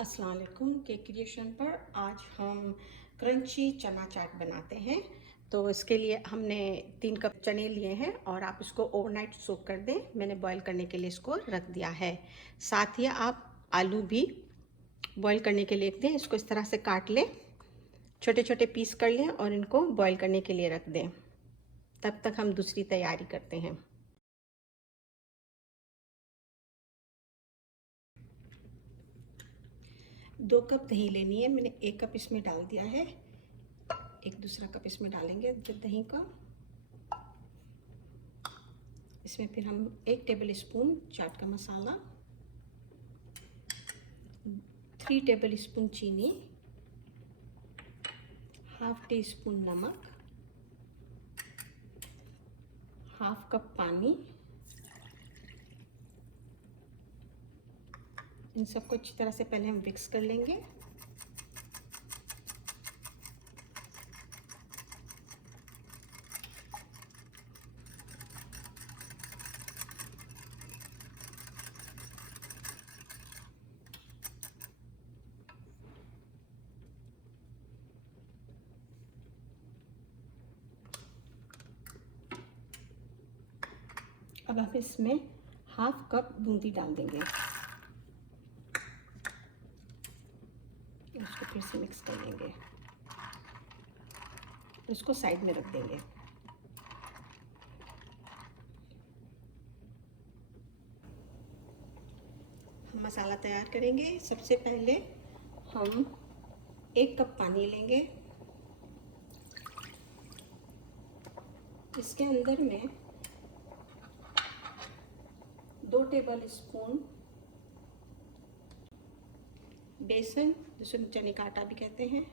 अस्सलाम वालेकुम। Cake creation पर आज हम क्रंची चना चाट बनाते हैं। तो इसके लिए हमने 3 कप चने लिए हैं और आप इसको ओवरनाइट सोक कर दें। मैंने बॉईल करने के लिए इसको रख दिया है। साथ ही आप आलू भी बॉईल करने के लिए रख दें। इसको इस तरह से काट लें, छोटे छोटे पीस कर लें और इनको बॉईल करने के लिए रख दें। तब तक हम दूसरी तैयारी करते हैं। दो कप दही लेनी है। मैंने 1 कप इसमें डाल दिया है। एक दूसरा कप इसमें डालेंगे जब दही का। इसमें फिर हम 1 टेबल स्पून चाट का मसाला, 3 टेबल स्पून चीनी, हाफ टी स्पून नमक, हाफ कप पानी, इन सबको अच्छी तरह से पहले हम मिक्स कर लेंगे। अब हम इसमें हाफ कप बूंदी डाल देंगे। इसको फिर से मिक्स कर लेंगे, इसको साइड में रख देंगे। हम मसाला तैयार करेंगे। सबसे पहले हम 1 कप पानी लेंगे। इसके अंदर में 2 टेबल स्पून बेसन, जिसे चने का आटा भी कहते हैं,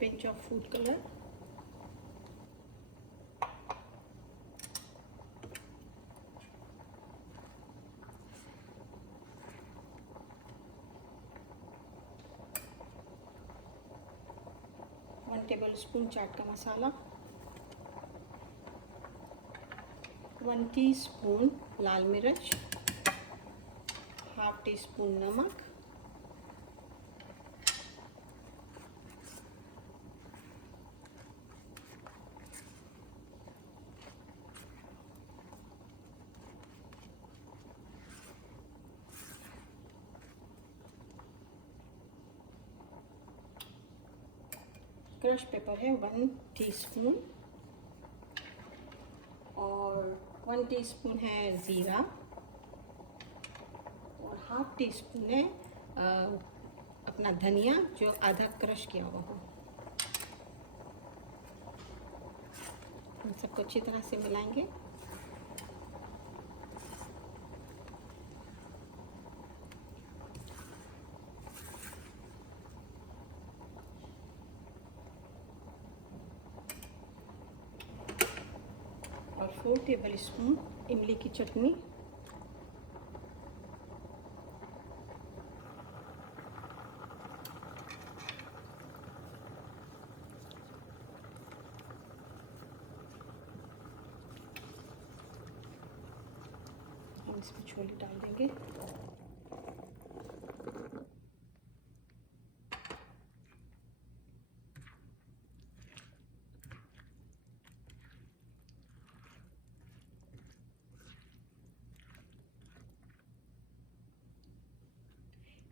pinch of food colour, one tablespoon chaat का मसाला, 1 टीस्पून लाल मिर्च, हाफ टी स्पून नमक, क्रश पेपर है 1 टीस्पून, और 1 टीस्पून है ज़ीरा, और हाफ टी स्पून है अपना धनिया जो आधा क्रश किया हुआ हो। इन सबको अच्छी तरह से मिलाएंगे। और 4 टेबल स्पून इमली की चटनी, हम इसमें छोले डाल देंगे।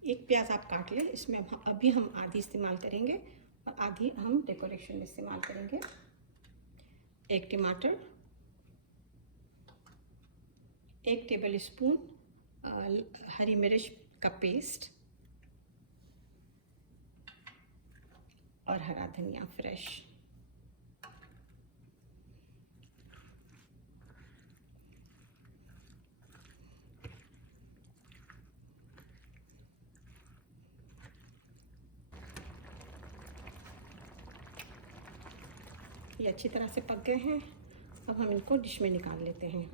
एक प्याज आप काट लें। इसमें अभी हम आधी इस्तेमाल करेंगे और आधी हम डेकोरेशन में इस्तेमाल करेंगे। 1 टमाटर, 1 टेबल स्पून हरी मिर्च का पेस्ट और हरा धनिया फ्रेश। ये अच्छी तरह से पक गए हैं। अब हम इनको डिश में निकाल लेते हैं।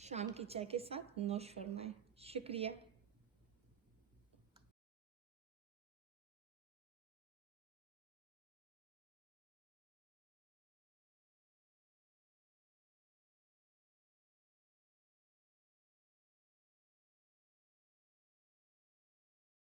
शाम की चाय के साथ नोश फरमाएं। शुक्रिया।